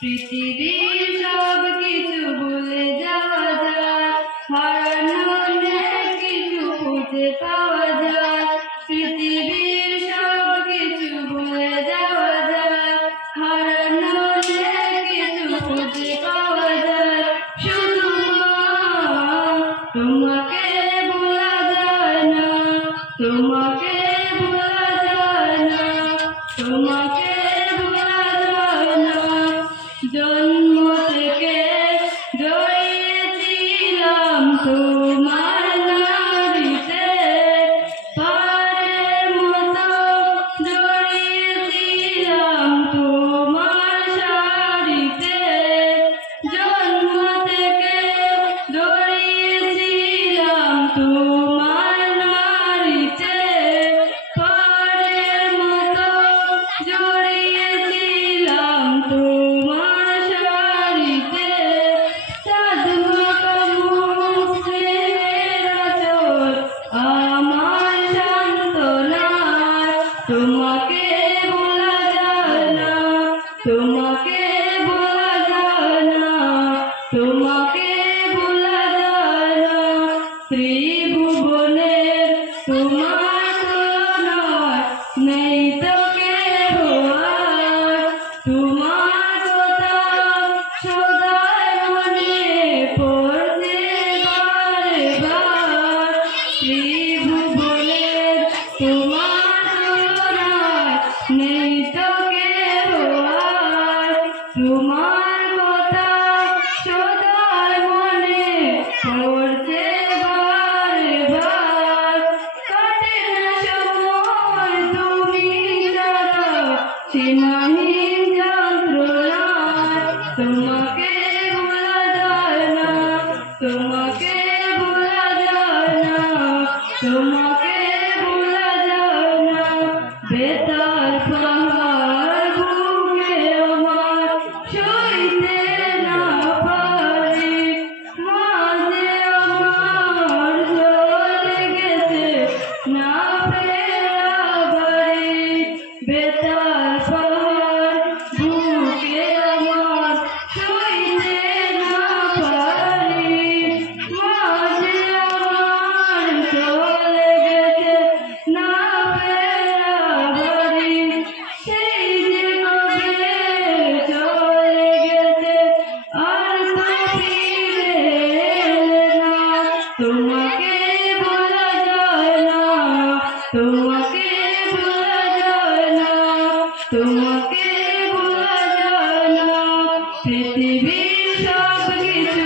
পৃথিবীর সব কিছু ভুলে যাওয়া যায়, হারানো অনেক কিছু খুঁজে পাওয়া যায়। পৃথিবীর সব কিছু ভুলে যাওয়া যায়, হারানো অনেক কিছু খুঁজে পাওয়া যায়। শুধু তোমাকে ভোলা যায় না, তোমাকে ভোলা যায় না, তোমাকে ভোলা যায় না। জন্ম থেকে জড়িয়েছিলাম তোমার নাড়িতে, পারের মতো জড়িয়েছিলাম তোমার শাড়িতে। জন্ম থেকে জড়িয়েছিলাম তোমার নাড়িতে, পারের মতো জড়িয়েছিলাম তোমার শাড়িতে। চাঁদ মাখা মুখ, স্নেহের আঁচল আমার সান্ত্বনায়। তোমাকে ভোলা যায় না, তোমাকে ভোলা যায় না, তোমাকে ভোলা যায় না। ত্রিভুবনের তোমার তুলনায় নেই তো কেহ আর। তোমার কথা সদাই মনে পড়ছে বারে বার। ত্রিভুবনের তোমার তুলনায় নেই তো কেহ আর। তোমার কথা সদাই মনে পড়ছে বারে বার। কাটে না সময় তুমি ছাড়া সীমাহীন যন্ত্রণায়। তোমাকে ভোলা যায় না, তোমাকে ভোলা যায় না, তোমাকে ভোলা যায় না। বেতার পাহাড় বুকে আমার সইতে না পারি, মাঝে আমার চলে গেছে না ফেরা বাড়ি। বেতার পাহাড় বুকে আমার সইতে না পারি, মাঝে আমার চলে গেছে না ফেরা বাড়ি। সেই যে কবে চলে গেছে আর তো ফিরে এলে না। তোমাকে ভোলা যায় না, তোমাকে ভোলা যায় না, তোমাকে ভোলা যায় না। পৃথিবীর সব কিছু